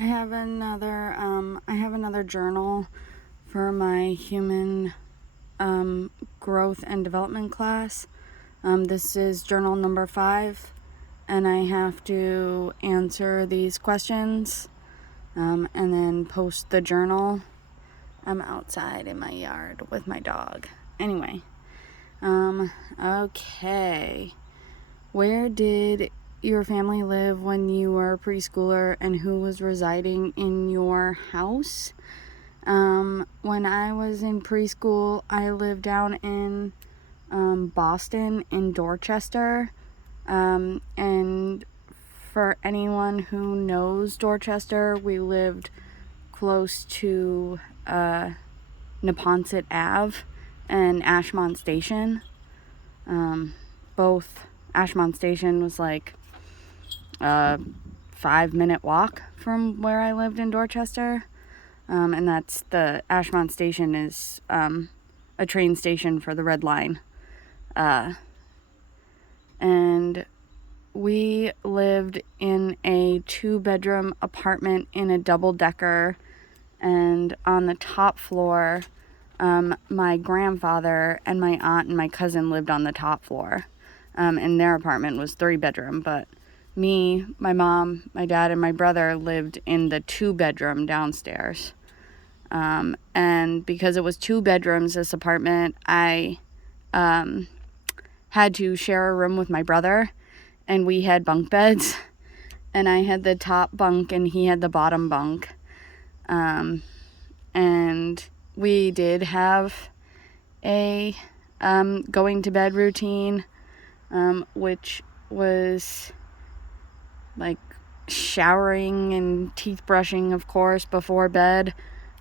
I have another journal for my human growth and development class. This is journal number 5, and I have to answer these questions and then post the journal. I'm outside in my yard with my dog. Anyway, okay. Where did your family live when you were a preschooler, and who was residing in your house? When I was in preschool, I lived down in Boston, in Dorchester. And for anyone who knows Dorchester, we lived close to Neponset Ave and Ashmont Station. Both Ashmont Station was like a 5-minute walk from where I lived in Dorchester. And that's the Ashmont Station is a train station for the Red Line. And we lived in a 2-bedroom apartment in a double-decker, and on the top floor, my grandfather and my aunt and my cousin lived on the top floor. And their apartment was 3-bedroom, but me, my mom, my dad, and my brother lived in the 2-bedroom downstairs. And because it was 2 bedrooms, this apartment, I had to share a room with my brother, and we had bunk beds, and I had the top bunk and he had the bottom bunk. And we did have a going to bed routine, which was like showering and teeth brushing, of course, before bed.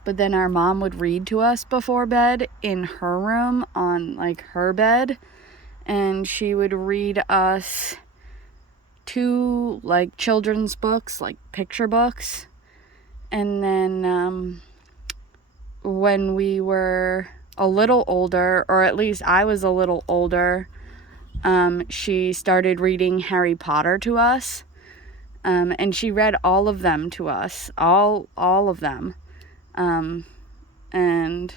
But then our mom would read to us before bed in her room on like her bed, and she would read us 2 like children's books, like picture books. And then when we were a little older, or at least I was a little older, she started reading Harry Potter to us. And she read all of them to us, all of them. And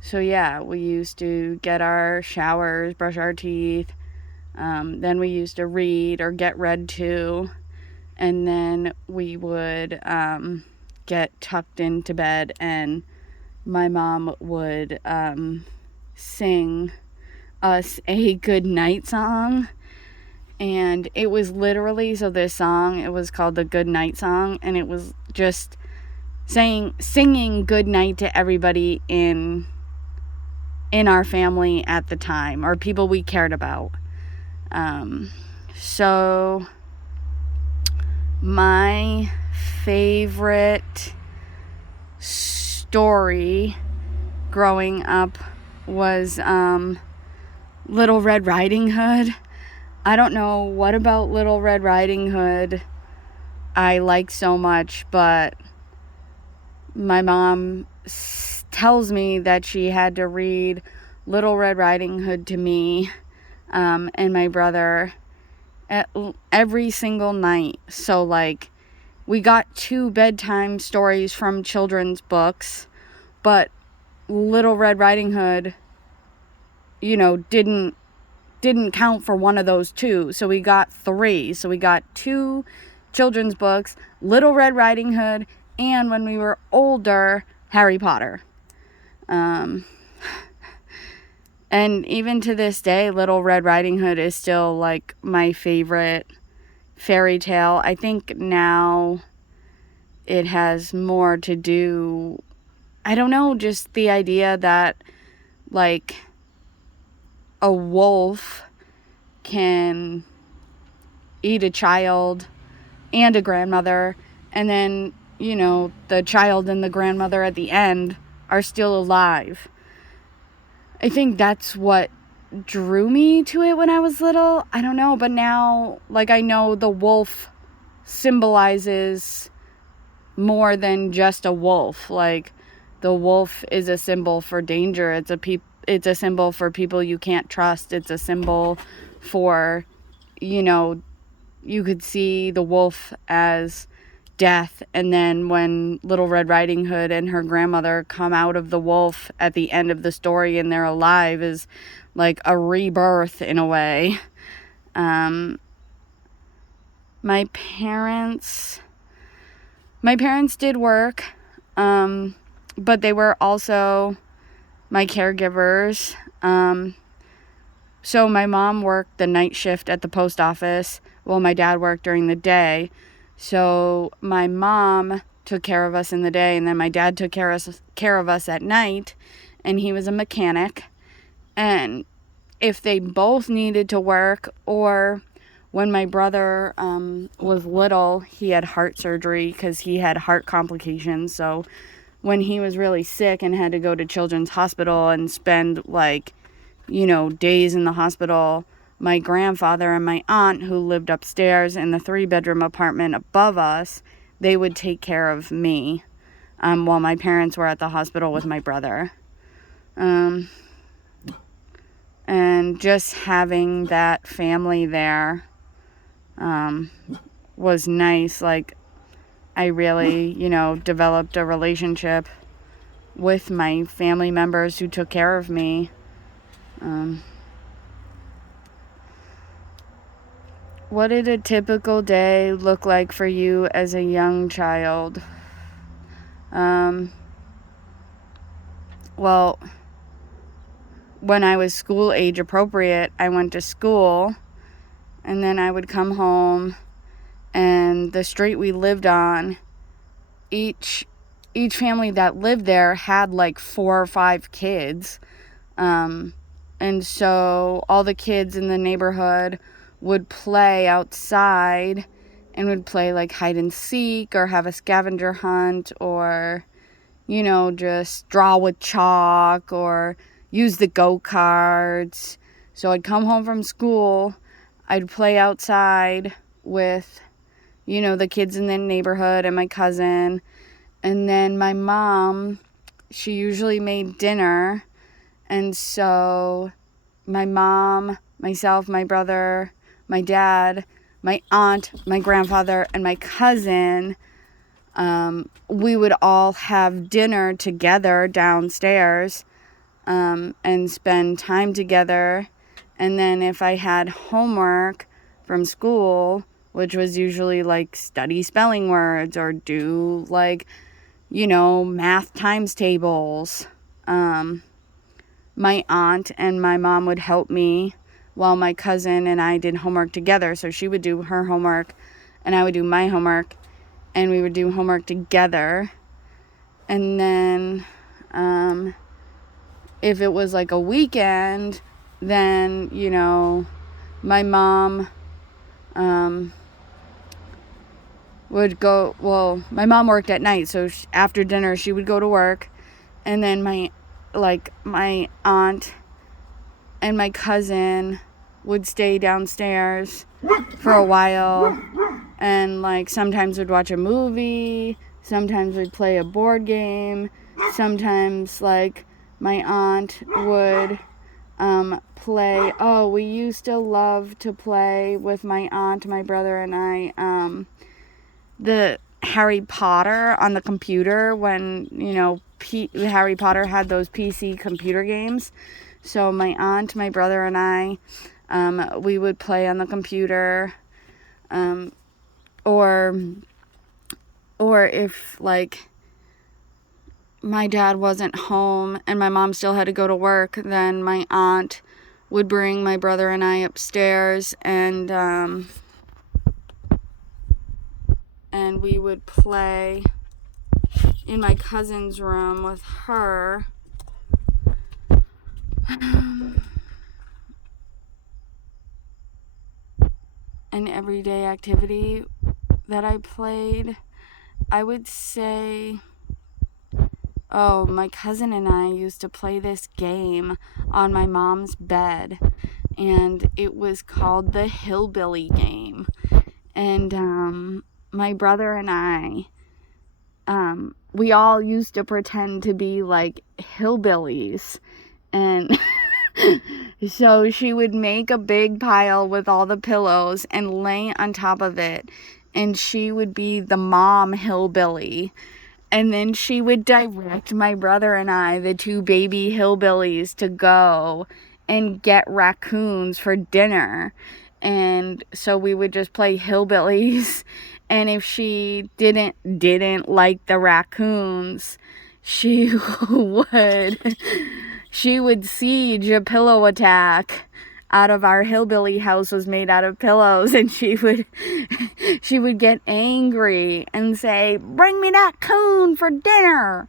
so yeah, we used to get our showers, brush our teeth, then we used to read or get read to, and then we would get tucked into bed, and my mom would sing us a good night song. And it was literally, so this song, it was called the Good Night Song, and it was just singing good night to everybody in our family at the time, or people we cared about. So my favorite story growing up was Little Red Riding Hood. I don't know what about Little Red Riding Hood I like so much, but my mom tells me that she had to read Little Red Riding Hood to me and my brother every single night. So like we got 2 bedtime stories from children's books, but Little Red Riding Hood, didn't count for one of those 2. So we got 3. So we got 2 children's books, Little Red Riding Hood, and when we were older, Harry Potter. And even to this day, Little Red Riding Hood is still like my favorite fairy tale. I think now it has more to do, I don't know, just the idea that like a wolf can eat a child and a grandmother, and then the child and the grandmother at the end are still alive. I think that's what drew me to it when I was little. I don't know, but now, like, I know the wolf symbolizes more than just a wolf. Like, the wolf is a symbol for danger. It's a symbol for people you can't trust. It's a symbol for, you could see the wolf as death. And then when Little Red Riding Hood and her grandmother come out of the wolf at the end of the story and they're alive is like a rebirth in a way. My parents did work, but they were also my caregivers. So my mom worked the night shift at the post office while my dad worked during the day. So my mom took care of us in the day, and then my dad took care of us at night, and he was a mechanic. And if they both needed to work, or when my brother was little, he had heart surgery because he had heart complications. So when he was really sick and had to go to Children's Hospital and spend days in the hospital, my grandfather and my aunt, who lived upstairs in the 3-bedroom apartment above us, they would take care of me while my parents were at the hospital with my brother. And just having that family there was nice. Like, I really, developed a relationship with my family members who took care of me. What did a typical day look like for you as a young child? Well, when I was school age appropriate, I went to school, and then I would come home, and the street we lived on, each family that lived there had like 4 or 5 kids. And so all the kids in the neighborhood would play outside and would play like hide and seek or have a scavenger hunt or, just draw with chalk or use the go-karts. So I'd come home from school, I'd play outside with, the kids in the neighborhood and my cousin. And then my mom, she usually made dinner. And so my mom, myself, my brother, my dad, my aunt, my grandfather, and my cousin, we would all have dinner together downstairs and spend time together. And then if I had homework from school, which was usually like study spelling words or do like, math times tables, my aunt and my mom would help me while my cousin and I did homework together. So she would do her homework and I would do my homework, and we would do homework together. And then if it was like a weekend, then, my mom would go, my mom worked at night, so after dinner she would go to work, and then my aunt and my cousin would stay downstairs for a while, and like sometimes we'd watch a movie, sometimes we'd play a board game, sometimes like my aunt would play, we used to love to play with my aunt, my brother, and I, the Harry Potter on the computer when, Harry Potter had those PC computer games. So my aunt, my brother, and I, we would play on the computer, or if like my dad wasn't home and my mom still had to go to work, then my aunt would bring my brother and I upstairs, and we would play in my cousin's room with her. An everyday activity that I played, I would say, my cousin and I used to play this game on my mom's bed, and it was called the Hillbilly Game. And my brother and I, we all used to pretend to be like hillbillies, and so she would make a big pile with all the pillows and lay on top of it and she would be the mom hillbilly. And then she would direct my brother and I, the two baby hillbillies, to go and get raccoons for dinner. And so we would just play hillbillies. And if she didn't like the raccoons, she would siege a pillow attack out of our hillbilly house was made out of pillows, and she would get angry and say, "Bring me that coon for dinner,"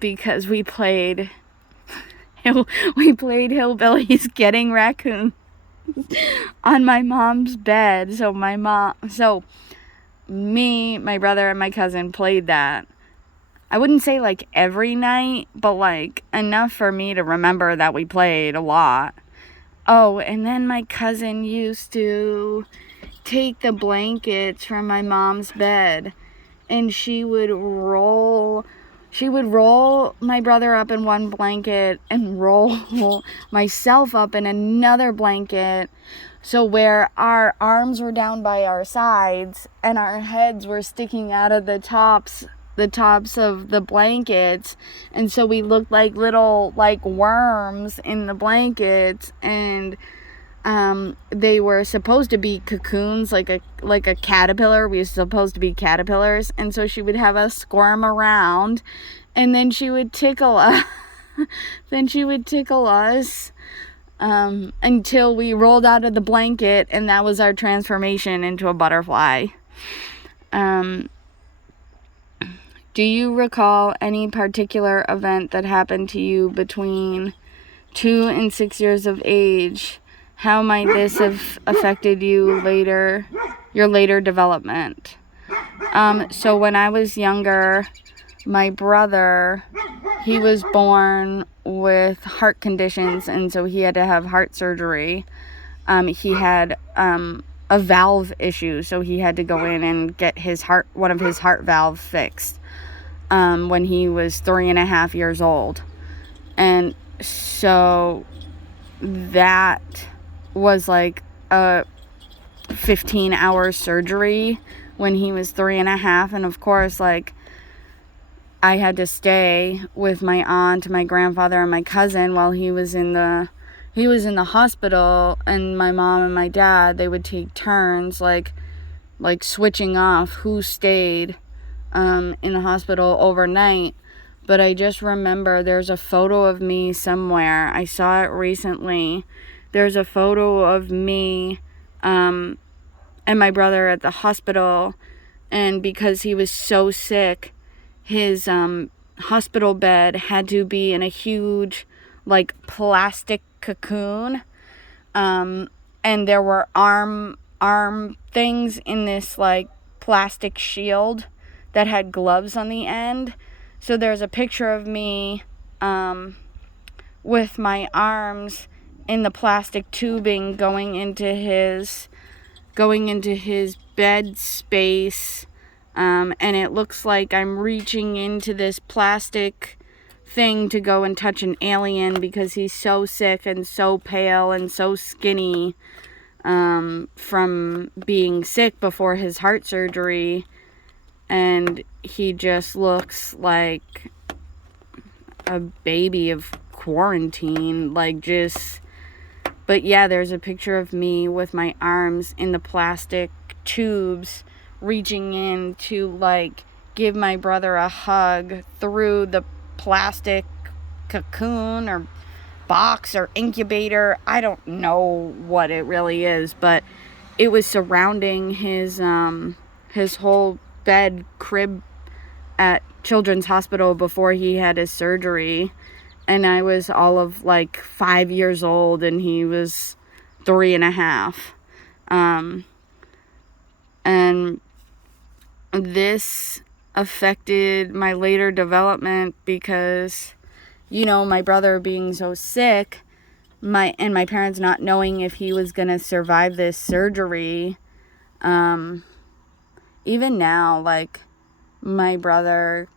because we played hillbillies getting raccoons on my mom's bed. So me, my brother, and my cousin played that. I wouldn't say like every night, but like enough for me to remember that we played a lot. Oh, and then my cousin used to take the blankets from my mom's bed, and she would roll my brother up in one blanket and roll myself up in another blanket. So where our arms were down by our sides and our heads were sticking out of the tops of the blankets, and so we looked like little like worms in the blankets, and they were supposed to be cocoons, like a caterpillar. We were supposed to be caterpillars, and so she would have us squirm around, and then she would tickle us until we rolled out of the blanket, and that was our transformation into a butterfly. Do you recall any particular event that happened to you between 2 and 6 years of age? How might this have affected your later development? So when I was younger, my brother, he was born with heart conditions, and so he had to have heart surgery. He had a valve issue, so he had to go in and get one of his heart valves fixed when he was 3.5 years old. And so that was like a 15-hour surgery when he was 3.5. And of course, like, I had to stay with my aunt, my grandfather, and my cousin while he was in the hospital. And my mom and my dad, they would take turns like switching off who stayed in the hospital overnight. But I just remember there's a photo of me somewhere. I saw it recently. There's a photo of me and my brother at the hospital, and because he was so sick, his hospital bed had to be in a huge like plastic cocoon, and there were arm things in this like plastic shield that had gloves on the end. So there's a picture of me with my arms in the plastic tubing going into his bed space, and it looks like I'm reaching into this plastic thing to go and touch an alien because he's so sick and so pale and so skinny from being sick before his heart surgery. And he just looks like a baby of quarantine, but yeah, there's a picture of me with my arms in the plastic tubes reaching in to like give my brother a hug through the plastic cocoon or box or incubator. I don't know what it really is, but it was surrounding his whole bed crib at Children's Hospital before he had his surgery. And I was all of like 5 years old, and he was 3.5. And this affected my later development because, my brother being so sick, my parents not knowing if he was gonna survive this surgery. Even now, like, my brother,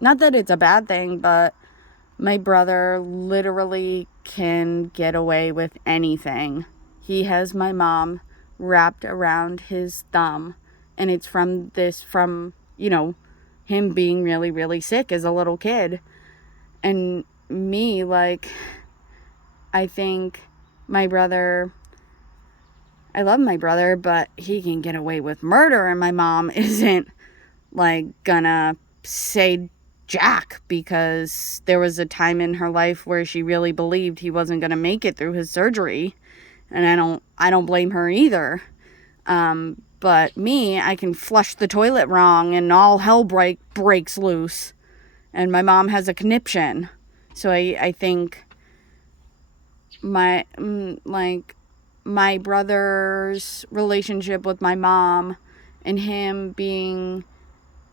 not that it's a bad thing, but my brother literally can get away with anything. He has my mom wrapped around his thumb. And it's from him being really, really sick as a little kid. And me, like, I think my brother, I love my brother, but he can get away with murder, and my mom isn't, like, gonna say jack, because there was a time in her life where she really believed he wasn't gonna make it through his surgery, and I don't blame her either. But me, I can flush the toilet wrong and all hell breaks loose, and my mom has a conniption. So I think my brother's relationship with my mom and him being,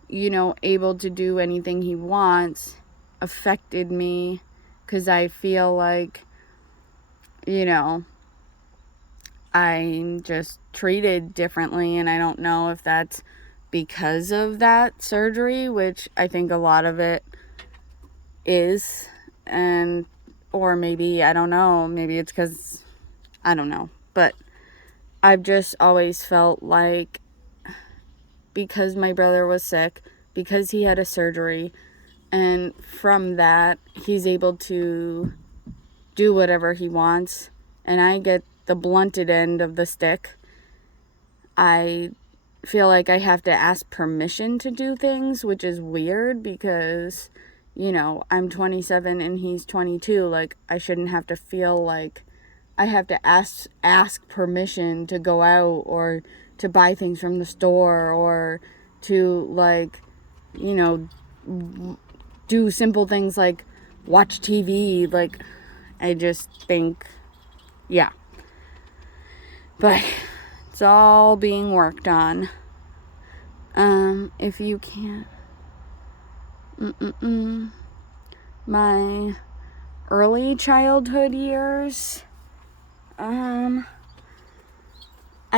able to do anything he wants affected me, because I feel like, I'm just treated differently, and I don't know if that's because of that surgery, which I think a lot of it is, or maybe, I don't know, maybe it's because, I don't know, but I've just always felt like, because my brother was sick, because he had a surgery, and from that, he's able to do whatever he wants, and I get the blunted end of the stick. I feel like I have to ask permission to do things, which is weird, because, I'm 27 and he's 22. Like, I shouldn't have to feel like I have to ask permission to go out, or to buy things from the store, or to, like, do simple things like watch TV. Like, I just think, yeah. But it's all being worked on. If you can't, my early childhood years, I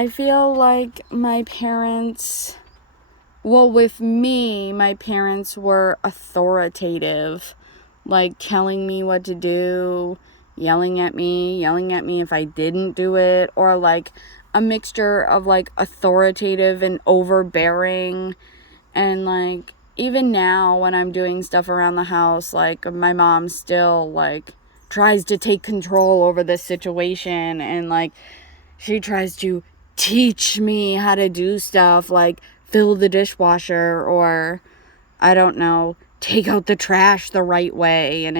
feel like my parents, with me, my parents were authoritative, like telling me what to do, yelling at me if I didn't do it, or like a mixture of like authoritative and overbearing. And like, even now when I'm doing stuff around the house, like, my mom still like tries to take control over this situation, and like she tries to teach me how to do stuff, like fill the dishwasher, or I don't know, take out the trash the right way. And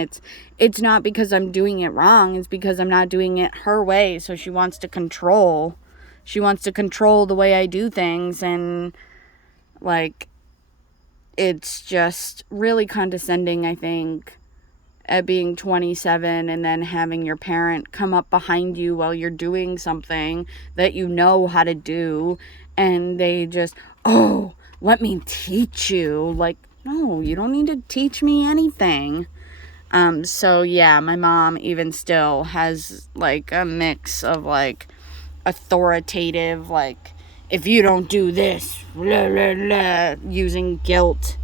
it's not because I'm doing it wrong, it's because I'm not doing it her way. So she wants to control the way I do things. And like, it's just really condescending, I think, at being 27 and then having your parent come up behind you while you're doing something that you know how to do, and they just, oh, let me teach you. Like, no, you don't need to teach me anything. So yeah, my mom even still has like a mix of like authoritative, like, if you don't do this, blah, blah, blah, using guilt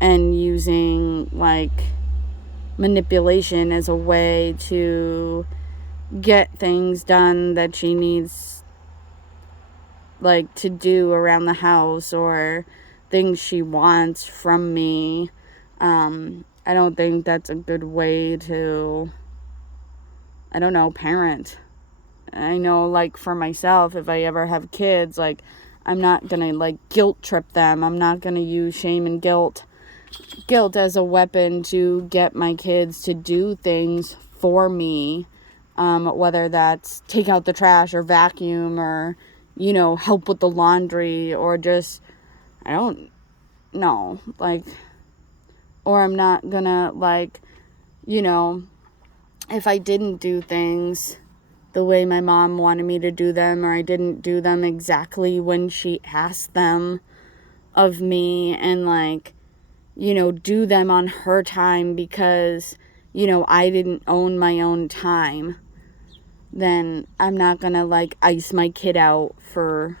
and using like manipulation as a way to get things done that she needs, like, to do around the house, or things she wants from me. I don't think that's a good way to, I don't know, parent. I know, like, for myself, if I ever have kids, like, I'm not gonna, like, guilt trip them. I'm not gonna use shame and guilt as a weapon to get my kids to do things for me, whether that's take out the trash or vacuum, or, help with the laundry, or just, I don't know, like, or I'm not gonna, like, if I didn't do things the way my mom wanted me to do them, or I didn't do them exactly when she asked them of me, and like, do them on her time because, I didn't own my own time, then I'm not gonna like ice my kid out for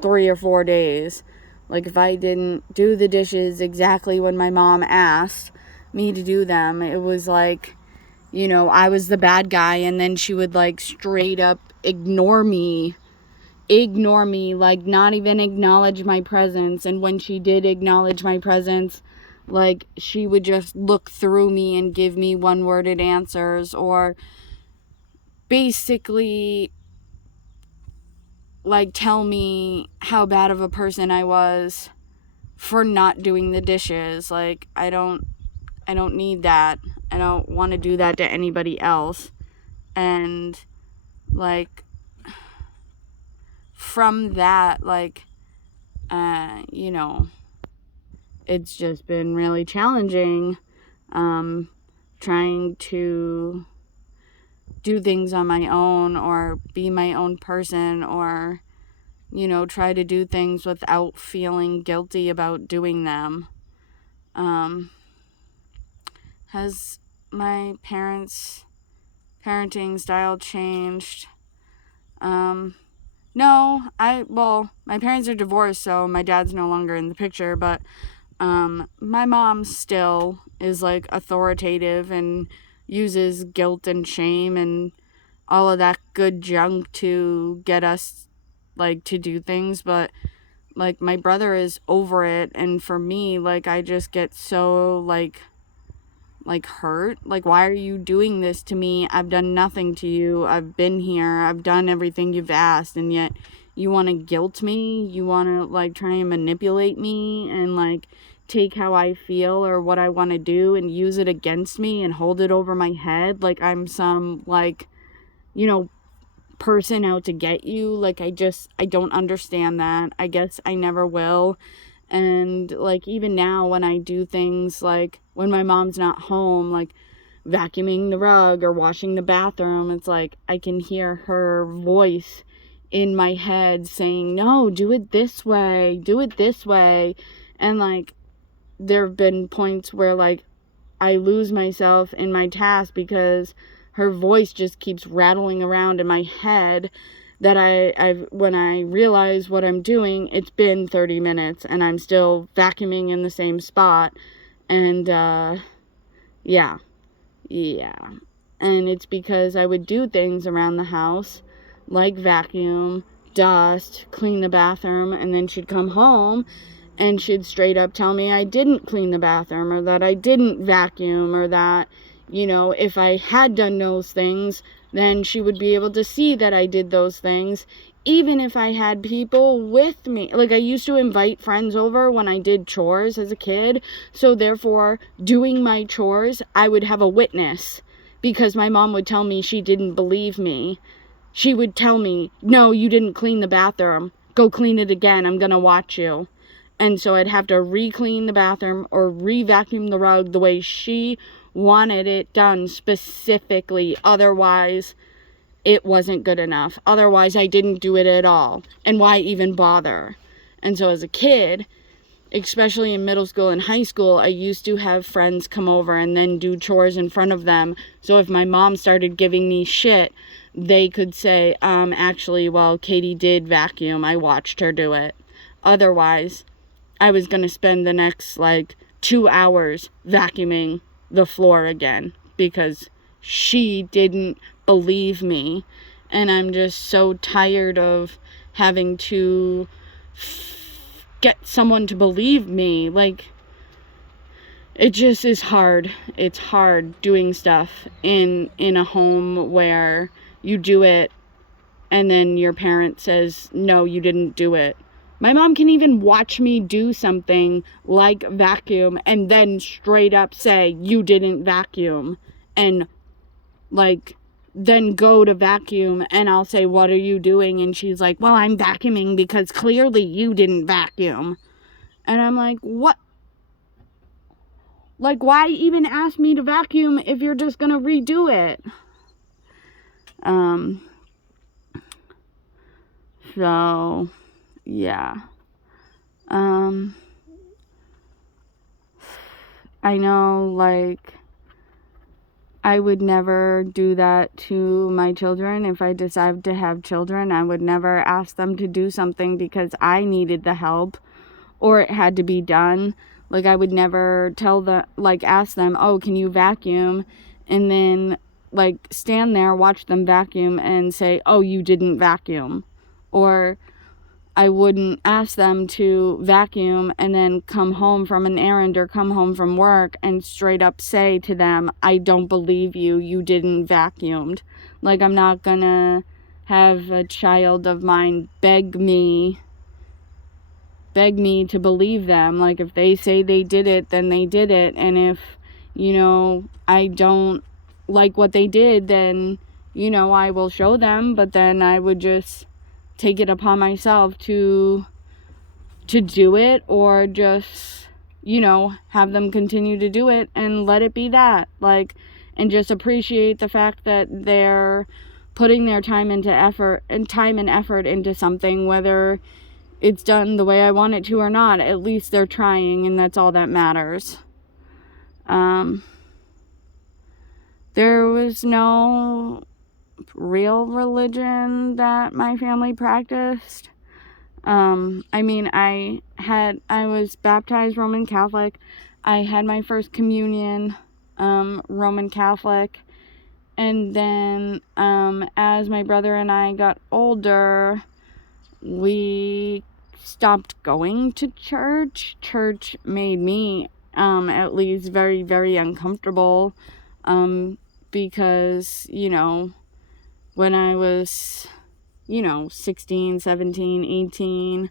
3 or 4 days. Like, if I didn't do the dishes exactly when my mom asked me to do them, it was like, I was the bad guy, and then she would like straight up ignore me ignore me, like not even acknowledge my presence. And when she did acknowledge my presence, like she would just look through me and give me one-worded answers, or basically like tell me how bad of a person I was for not doing the dishes. Like I don't need that. I don't want to do that to anybody else. And like from that, like you know, it's just been really challenging trying to do things on my own, or be my own person, or try to do things without feeling guilty about doing them. Has my parents' parenting style changed? No, my parents are divorced, so my dad's no longer in the picture, but my mom still is like authoritative and uses guilt and shame and all of that good junk to get us like to do things. But like my brother is over it, and for me, like I just get so like hurt. Like, why are you doing this to me? I've done nothing to you. I've been here. I've done everything you've asked, and yet you want to guilt me. You want to like try and manipulate me and like take how I feel or what I want to do and use it against me and hold it over my head like I'm some like person out to get you. Like I don't understand that. I guess I never will. And like even now when I do things, like when my mom's not home, like vacuuming the rug or washing the bathroom, it's like I can hear her voice in my head saying, no, do it this way, do it this way. And like there have been points where like I lose myself in my task because her voice just keeps rattling around in my head, that when I realize what I'm doing, it's been 30 minutes and I'm still vacuuming in the same spot. And yeah. And it's because I would do things around the house like vacuum, dust, clean the bathroom, and then she'd come home and she'd straight up tell me I didn't clean the bathroom, or that I didn't vacuum, or that, if I had done those things, then she would be able to see that I did those things, even if I had people with me. Like I used to invite friends over when I did chores as a kid, so therefore doing my chores, I would have a witness, because my mom would tell me she didn't believe me. She would tell me, no, you didn't clean the bathroom. Go clean it again. I'm gonna watch you. And so I'd have to re-clean the bathroom or re-vacuum the rug the way she wanted it done specifically. Otherwise, it wasn't good enough. Otherwise, I didn't do it at all. And why even bother? And so as a kid, especially in middle school and high school, I used to have friends come over and then do chores in front of them. So if my mom started giving me shit, they could say, actually, well, Katie did vacuum. I watched her do it. Otherwise, I was going to spend the next, 2 hours vacuuming the floor again because she didn't believe me. And I'm just so tired of having to get someone to believe me. It just is hard. It's hard doing stuff in a home where you do it and then your parent says, no, you didn't do it. My mom can even watch me do something like vacuum and then straight up say, you didn't vacuum. And then go to vacuum and I'll say, what are you doing? And she's like, well, I'm vacuuming because clearly you didn't vacuum. And I'm like, what? Why even ask me to vacuum if you're just gonna redo it? So, yeah. I know, I would never do that to my children. If I decide to have children, I would never ask them to do something because I needed the help or it had to be done. I would never ask them, oh, can you vacuum? And then, stand there, watch them vacuum and say, oh, you didn't vacuum. Or I wouldn't ask them to vacuum and then come home from an errand or come home from work and straight up say to them, I don't believe you, you didn't vacuumed. Like, I'm not gonna have a child of mine beg me to believe them. Like, if they say they did it, then they did it. And if, I don't like what they did, then, I will show them. But then I would just take it upon myself to do it, or just, have them continue to do it and let it be that. Like, and just appreciate the fact that they're putting their time and effort into something, whether it's done the way I want it to or not. At least they're trying, and that's all that matters. There was no real religion that my family practiced. I was baptized Roman Catholic. I had my first communion, Roman Catholic. And then, as my brother and I got older, we stopped going to church. Church made me, at least very, very uncomfortable, because, when I was, 16, 17, 18,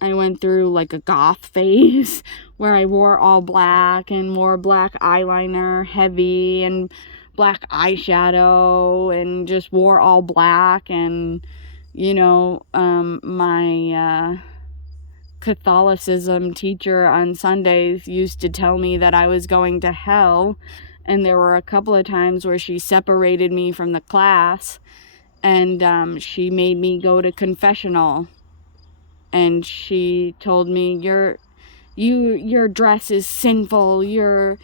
I went through like a goth phase where I wore all black and wore black eyeliner, heavy, and black eyeshadow, and just wore all black. And, my Catholicism teacher on Sundays used to tell me that I was going to hell. And there were a couple of times where she separated me from the class, and she made me go to confessional. And she told me, your dress is sinful. You're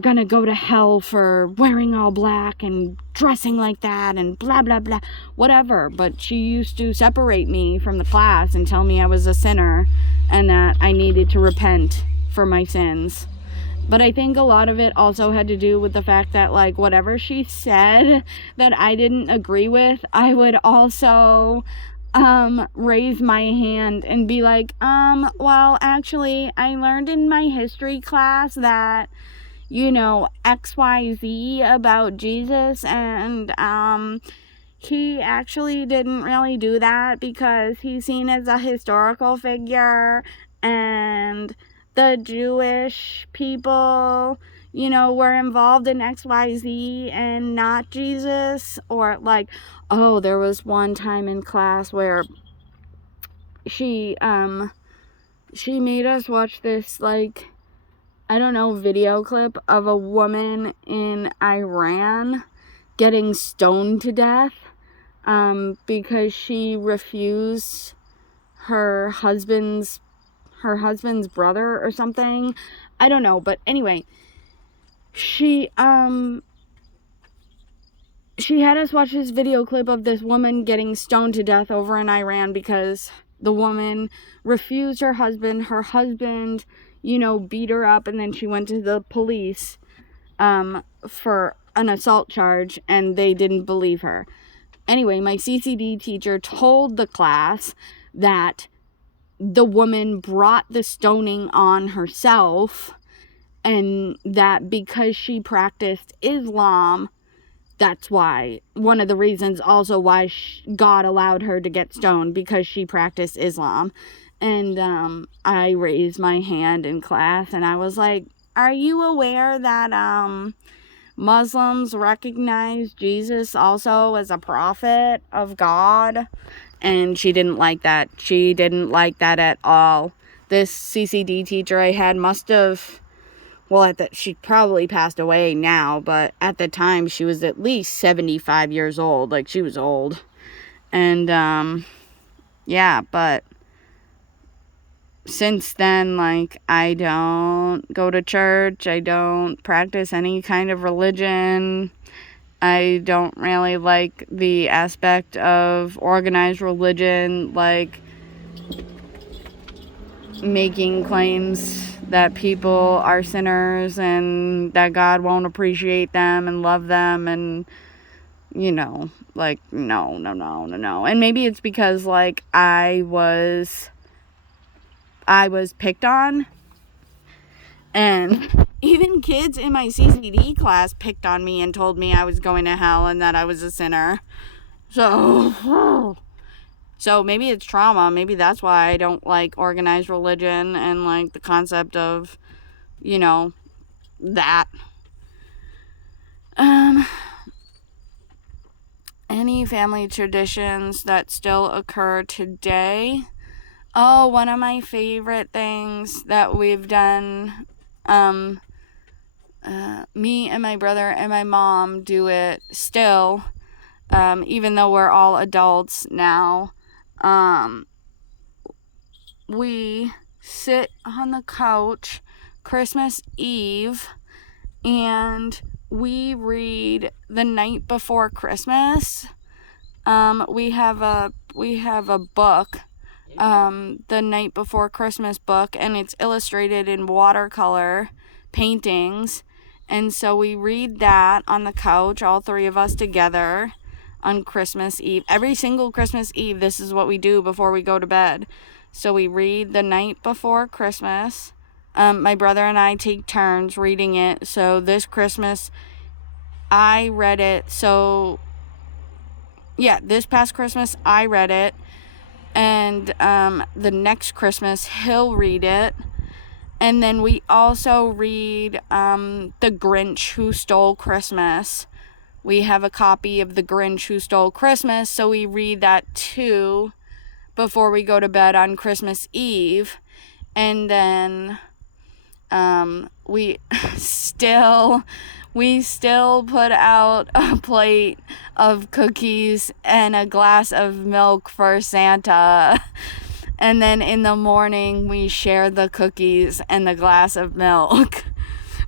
gonna go to hell for wearing all black and dressing like that and blah, blah, blah, whatever. But she used to separate me from the class and tell me I was a sinner and that I needed to repent for my sins. But I think a lot of it also had to do with the fact that, like, whatever she said that I didn't agree with, I would also raise my hand and be like, well, actually, I learned in my history class that, XYZ about Jesus, and he actually didn't really do that because he's seen as a historical figure, and the Jewish people, were involved in XYZ and not Jesus. Or like, there was one time in class where she made us watch this, like, I don't know, video clip of a woman in Iran getting stoned to death, because she refused her husband's brother or something. I don't know, but anyway, she had us watch this video clip of this woman getting stoned to death over in Iran because the woman refused her husband. Her husband, beat her up, and then she went to the police for an assault charge, and they didn't believe her. Anyway, my CCD teacher told the class that the woman brought the stoning on herself, and that because she practiced Islam, that's why, one of the reasons also why God allowed her to get stoned, because she practiced Islam. And I raised my hand in class, and I was like, are you aware that Muslims recognize Jesus also as a prophet of God? And she didn't like that. She didn't like that at all. This CCD teacher I had must have, she probably passed away now, but at the time she was at least 75 years old. Like, she was old. And, but since then, like, I don't go to church. I don't practice any kind of religion. I don't really like the aspect of organized religion, like making claims that people are sinners and that God won't appreciate them and love them. And like, no. And maybe it's because, like, I was picked on, and even kids in my CCD class picked on me and told me I was going to hell and that I was a sinner. So maybe it's trauma. Maybe that's why I don't like organized religion and, like, the concept of, that. Any family traditions that still occur today? Oh, one of my favorite things that we've done, me and my brother and my mom do it still, even though we're all adults now. We sit on the couch Christmas Eve and we read The Night Before Christmas. We have a book, The Night Before Christmas book, and it's illustrated in watercolor paintings. And so we read that on the couch, all three of us together, on Christmas Eve. Every single Christmas Eve, this is what we do before we go to bed. So we read The Night Before Christmas. My brother and I take turns reading it. So this Christmas, I read it. So, yeah, this past Christmas, I read it. And the next Christmas, he'll read it. And then we also read The Grinch Who Stole Christmas. We have a copy of The Grinch Who Stole Christmas, so we read that too before we go to bed on Christmas Eve. And then we still put out a plate of cookies and a glass of milk for Santa. And then in the morning, we share the cookies and the glass of milk.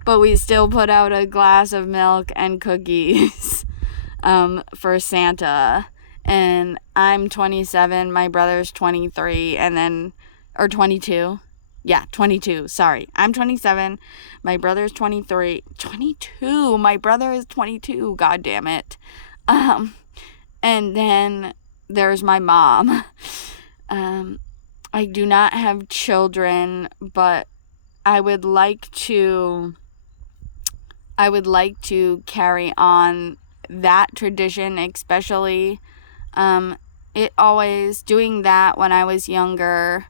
But we still put out a glass of milk and cookies for Santa. And I'm 27, my brother's 23, or 22. Yeah, 22. Sorry. I'm 27. My brother's 23. 22. My brother is 22. God damn it. And then there's my mom. I do not have children, but I would like to carry on that tradition, especially doing that when I was younger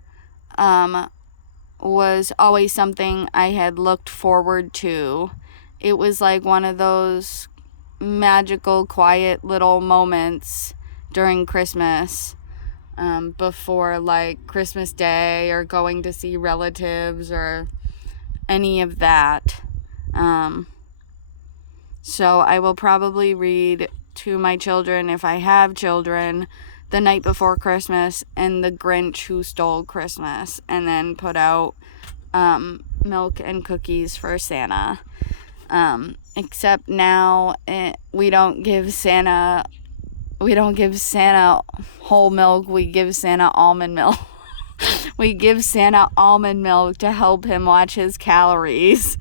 was always something I had looked forward to. It was like one of those magical, quiet little moments during Christmas, before, like, Christmas Day or going to see relatives or any of that. So I will probably read to my children, if I have children, The Night Before Christmas and The Grinch Who Stole Christmas, and then put out milk and cookies for Santa. Except now we don't give Santa whole milk. We give Santa almond milk. We give Santa almond milk to help him watch his calories.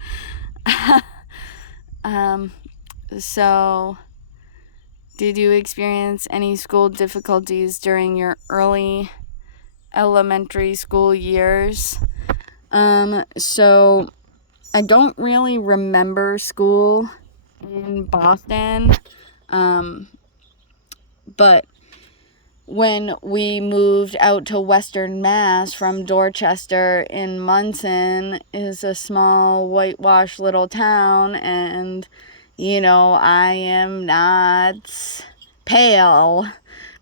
So, did you experience any school difficulties during your early elementary school years? So, I don't really remember school in Boston, but when we moved out to Western Mass from Dorchester in Munson, is a small whitewashed little town, and I am not pale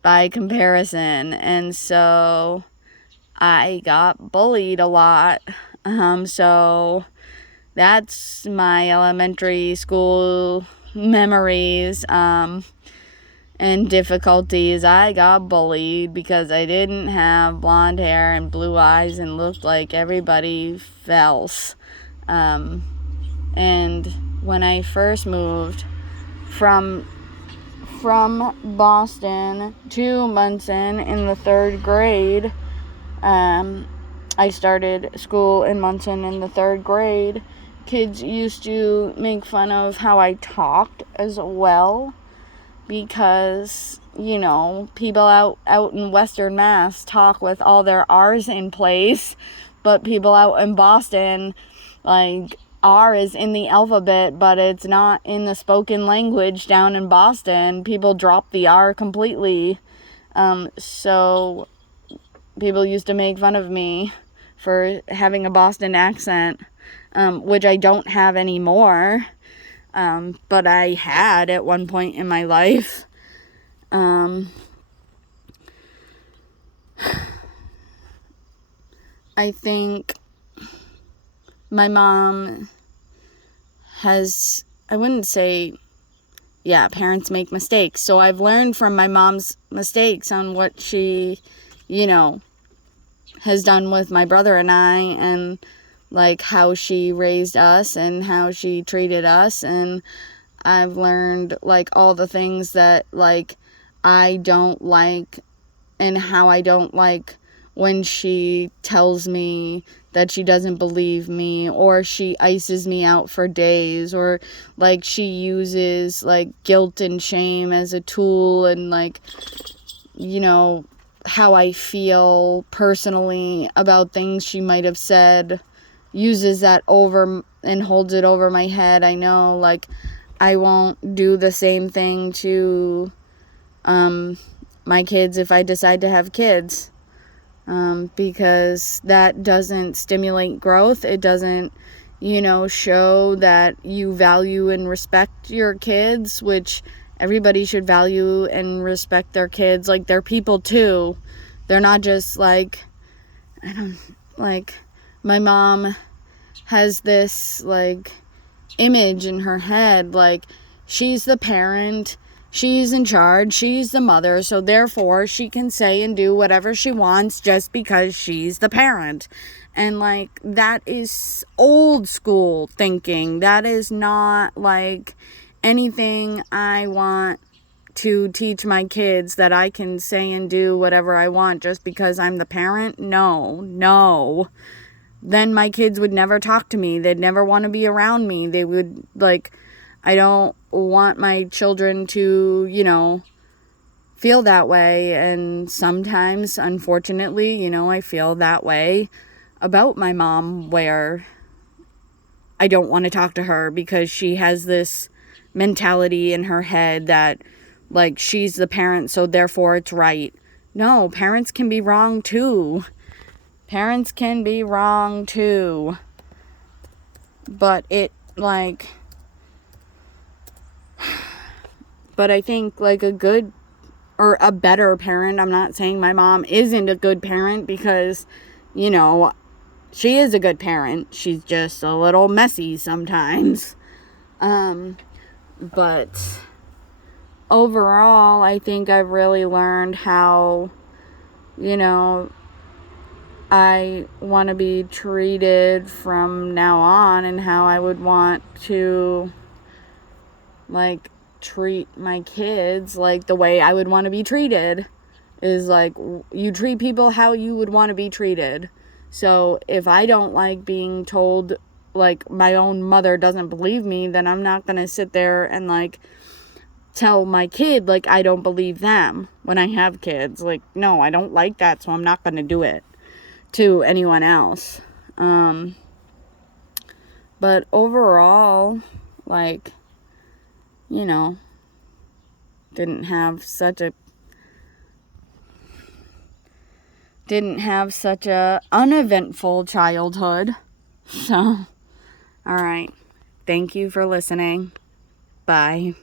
by comparison, and so I got bullied a lot. So that's my elementary school memories, and difficulties. I got bullied because I didn't have blonde hair and blue eyes and looked like everybody else. And when I first moved from Boston to Munson in the 3rd grade, I started school in Munson in the 3rd grade. Kids used to make fun of how I talked as well, because, people out in Western Mass talk with all their R's in place, but people out in Boston, like, R is in the alphabet, but it's not in the spoken language down in Boston. People drop the R completely. So people used to make fun of me for having a Boston accent, which I don't have anymore. But I had at one point in my life. I think my mom has, I wouldn't say, parents make mistakes. So I've learned from my mom's mistakes on what she, has done with my brother and I, and like how she raised us and how she treated us. And I've learned like all the things that like I don't like, and how I don't like when she tells me that she doesn't believe me, or she ices me out for days, or like she uses like guilt and shame as a tool, and like, how I feel personally about things she might have said, uses that over and holds it over my head. I know, like, I won't do the same thing to my kids if I decide to have kids, because that doesn't stimulate growth. It doesn't, show that you value and respect your kids, which everybody should value and respect their kids. Like, they're people too. They're not just like, my mom has this like image in her head, like she's the parent, she's in charge, she's the mother, so therefore she can say and do whatever she wants just because she's the parent. And like, that is old school thinking. That is not like anything I want to teach my kids, that I can say and do whatever I want just because I'm the parent. No. Then my kids would never talk to me. They'd never want to be around me. They would, like, I don't want my children to, feel that way. And sometimes, unfortunately, I feel that way about my mom, where I don't want to talk to her because she has this mentality in her head that, like, she's the parent, so therefore it's right. No, parents can be wrong too. Parents can be wrong too. But but I think like a good or a better parent, I'm not saying my mom isn't a good parent, because, she is a good parent. She's just a little messy sometimes. But overall, I think I've really learned how, I want to be treated from now on, and how I would want to, like, treat my kids like the way I would want to be treated. Is like, you treat people how you would want to be treated. So if I don't like being told, like, my own mother doesn't believe me, then I'm not going to sit there and, like, tell my kid, like, I don't believe them when I have kids. Like, no, I don't like that, so I'm not going to do it to anyone else. But overall, like, didn't have such a uneventful childhood. So, all right. Thank you for listening. Bye.